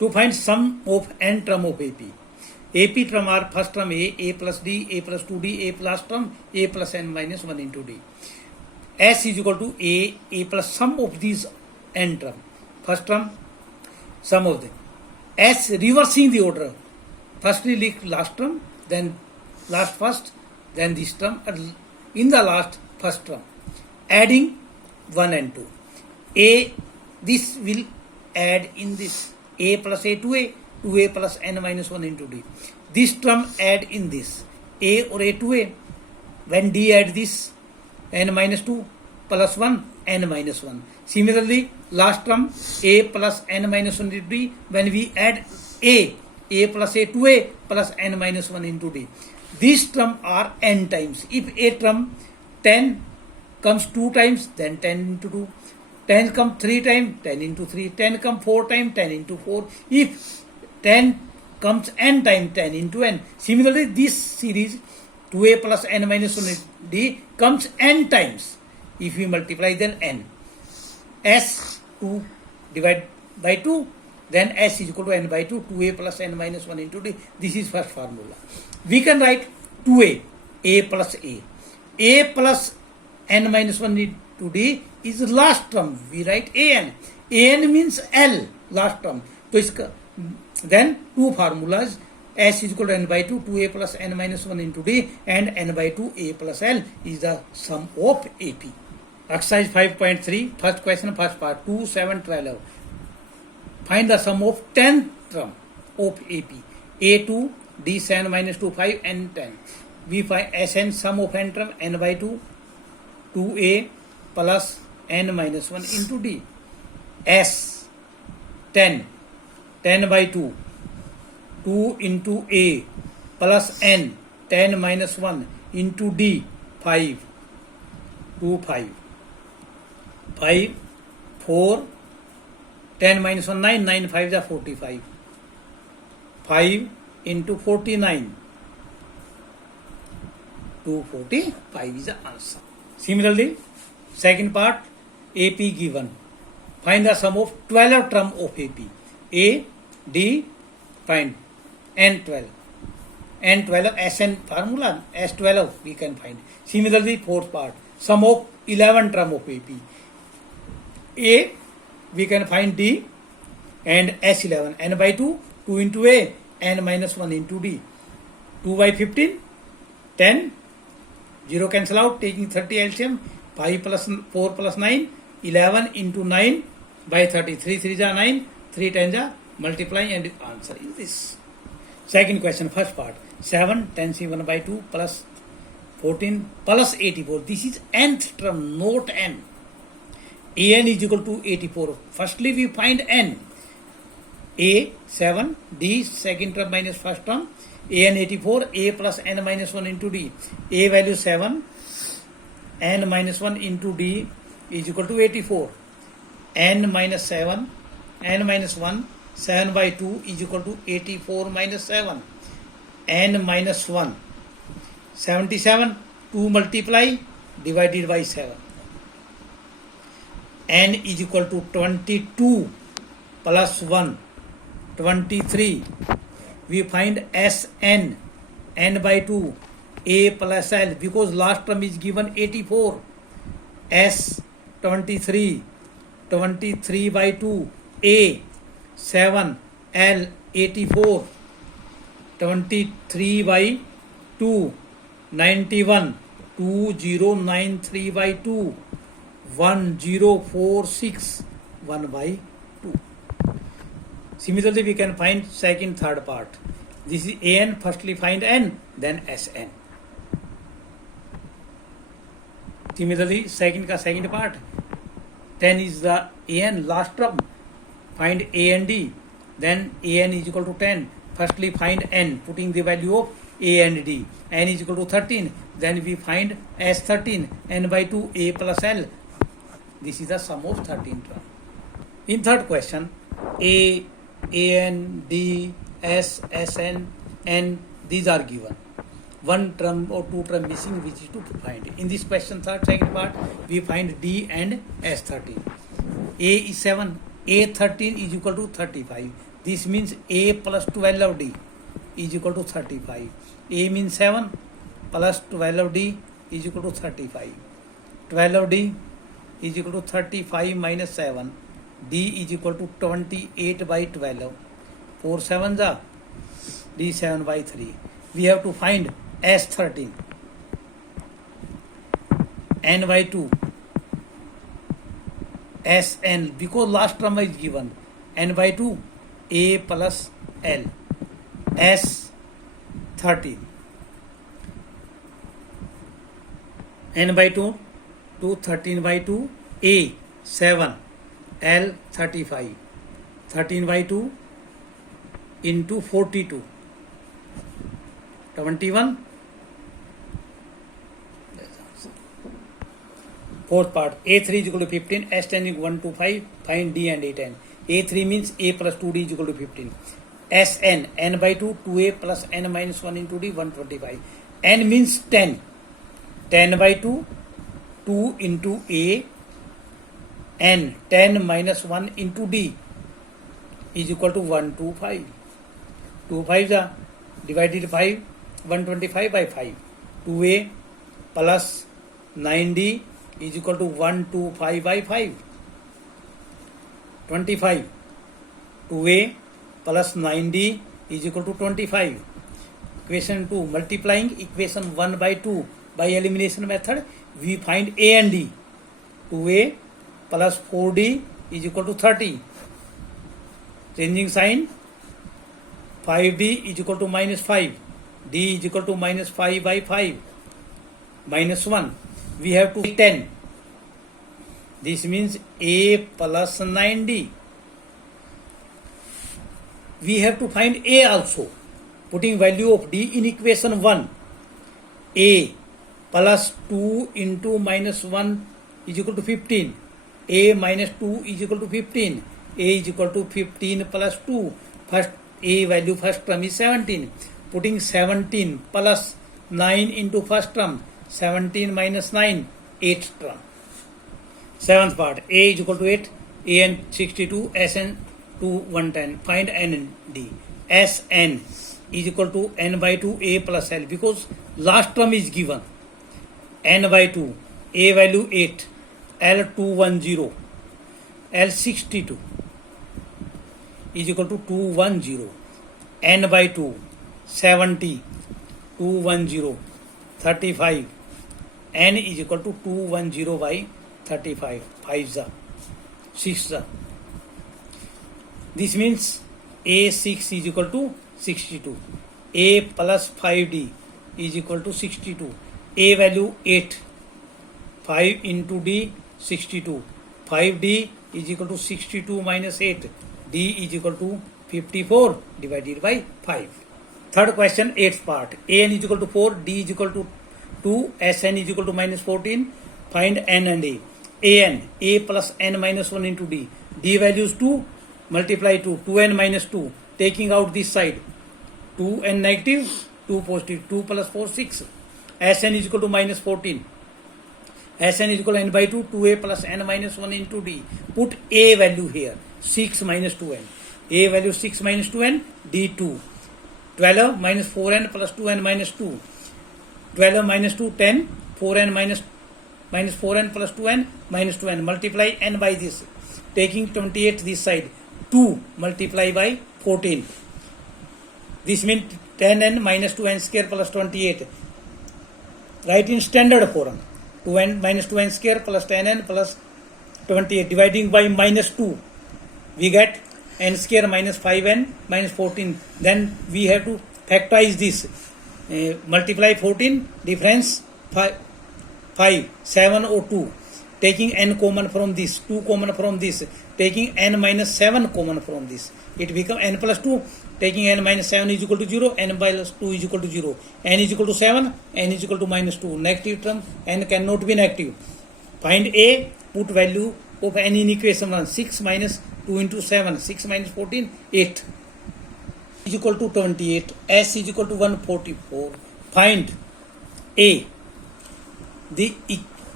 To find sum of n term of AP. AP term are first term A plus D, A plus 2D, A plus term, A plus n minus 1 into D. S is equal to A plus sum of these n term. First term, sum of them. S reversing the order. Firstly last term, then last first, then this term, in the last first term. Adding 1 and 2. A, this will add in this. A plus A to A, 2A plus n minus 1 into D. This term add in this. A or A to A. When D add this, n minus 2 plus 1, n minus 1. Similarly, last term, A plus n minus 1 into D. When we add A plus A to A plus n minus 1 into D. These term are n times. If A term 10 comes 2 times, then 10 into 2. 10 come 3 times, 10 into 3. 10 come 4 times, 10 into 4. If 10 comes n times, 10 into n. Similarly, this series 2A plus n minus 1 D comes n times. If we multiply, then n. S 2 divided by 2, then S is equal to n by 2, 2A plus n minus 1 into D. This is first formula. We can write 2A, A plus A. A plus n minus 1 into D is last term. We write an. An means L, last term. So then two formulas. S is equal to n by 2, 2A plus n minus 1 into D, and n by 2, A plus L is the sum of AP. Exercise 5.3, first question, first part, 2, 7, 12. Find the sum of 10th term of AP. A2, D sin minus 2, 5, n 10. We find Sn sum of n term, n by 2, 2A plus n minus 1 into D. S 10, 10 by 2, 2 into A plus n, 10 minus 1 into D, 5, 2, 5, 5, 4, 10 minus 1, 9, 9, 5 is 45, 5 into 49, 245 is the answer. Similarly, second part, AP given. Find the sum of 12 term of AP. A, D, find N12. N12 Sn formula, S12 we can find. Similarly, fourth part, sum of 11 term of AP. A, we can find D and S11. N by 2, 2 into A, n minus 1 into D. 2 by 15, 10, 0 cancel out, taking 30 LCM, 5 plus 4 plus 9, 11 into 9 by 30. 3 3 are 9, 3 10 are multiplying, and the answer is this. Second question, first part, 7, 10 C1 by 2 plus 14 plus 84. This is nth term, not n. An is equal to 84. Firstly, we find n. A 7, D second term minus first term, An 84, A plus n minus 1 into D. A value 7, n minus 1 into D is equal to 84. N minus 7, n minus 1, 7 by 2 is equal to 84 minus 7. N minus 1, 77, 2 multiply, divided by 7. N is equal to 22 plus 1, 23. We find Sn, n by 2, A plus L, because last term is given 84. S 23, 23 by 2, A 7, L 84, 23 by 2, 91, 2093 by 2, 1046, 1 by 2. Similarly, we can find second, third part. This is An, firstly find n, then Sn. Similarly, second part, 10 is the An last term. Find A and D. Then An is equal to 10. Firstly find n, putting the value of A and D. N is equal to 13. Then we find S13, n by 2, A plus L. This is the sum of 13 term. In third question, A, An, D, S, Sn, N, these are given. One term or two term missing, which is to find. In this question, second part, we find D and S13. A is 7, A13 is equal to 35. This means A plus 12 of D is equal to 35. A means 7 plus 12 of D is equal to 35. 12 of D is equal to 35 minus 7. D is equal to 28 by 12. 4 7s are D 7 by 3. We have to find S13. N by 2. Sn, because last term is given. N by 2. A plus L. S13. N by 2. 13 by 2. A 7. L 35. 13 by 2 into 42. 21. Fourth part. A3 is equal to 15. S10 is 1 to 5. Find D and A10. A3 means A plus 2D is equal to 15. Sn, n by 2, 2A plus n minus 1 into D, 125. N means 10. 10 by 2, 2 into A, n, 10 minus 1 into D is equal to 125. 2 5s are divided 5, 125 by 5. 2A plus 9D is equal to 125 by 5. 25. 2A plus 9D is equal to 25. Equation 2. Multiplying equation 1 by 2 by elimination method, we find A and D. 2A plus 4D is equal to 30. Changing sign. 5D is equal to minus 5. D is equal to minus 5 by 5. Minus 1. We have to 10. This means A plus 9D. We have to find A also. Putting value of D in equation 1. A plus 2 into minus 1 is equal to 15. A minus 2 is equal to 15. A is equal to 15 plus 2. First A value first term is 17. Putting 17 plus 9 into first term. 17 minus 9, 8th term. Seventh part. A is equal to 8. A n 62. Sn 2 110. Find n and D. Sn is equal to n by 2 A plus L, because last term is given. N by 2. A value 8. L 210. L 62 is equal to 210. N by 2. 70. 210. 35. N is equal to 210 by 35. 5s are 6s are. This means A6 is equal to 62. A plus 5D is equal to 62. A value 8. 5 into D 62. 5D is equal to 62 minus 8. D is equal to 54 divided by 5. Third question, 8th part. An is equal to 4. D is equal to 2. Sn is equal to minus 14. Find n and A. An, A plus n minus 1 into D. D values 2. Multiply 2. 2n minus 2. Taking out this side. 2n negative, 2 positive. 2 plus 4, 6. Sn is equal to minus 14. Sn is equal to n by 2. 2a plus n minus 1 into D. Put A value here. 6 minus 2n. A value 6 minus 2n. D 2. 12 minus 4n plus 2n minus 2. 12 minus 2, 10. 4n minus 4n plus 2n minus 2n. Multiply n by this. Taking 28 this side. 2 multiply by 14. This means 10n minus 2n square plus 28. Write in standard form. 2n minus 2n square plus 10n plus 28. Dividing by minus 2. We get n square minus 5n minus 14. Then we have to factorize this. Multiply 14. Difference 5. 7 or 2. Taking n common from this. 2 common from this. Taking n minus 7 common from this. It becomes n plus 2. Taking n minus 7 is equal to 0. N minus 2 is equal to 0. N is equal to 7. N is equal to minus 2. Negative term. N cannot be negative. Find A. Put value of n in equation 1. 6 minus 2 into 7. 6 minus 14. 8. Is equal to 28. S is equal to 144. Find A.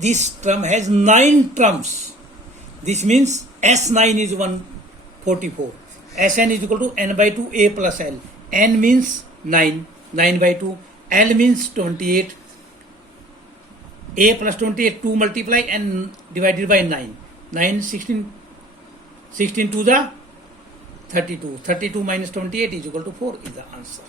This term has 9 terms. This means S9 is 144. Sn is equal to n by 2 a plus l. N means 9, 9 by 2. L means 28. A plus 28, 2 multiply and divided by 9. 9, 16 to the 32. 32 minus 28 is equal to 4 is the answer.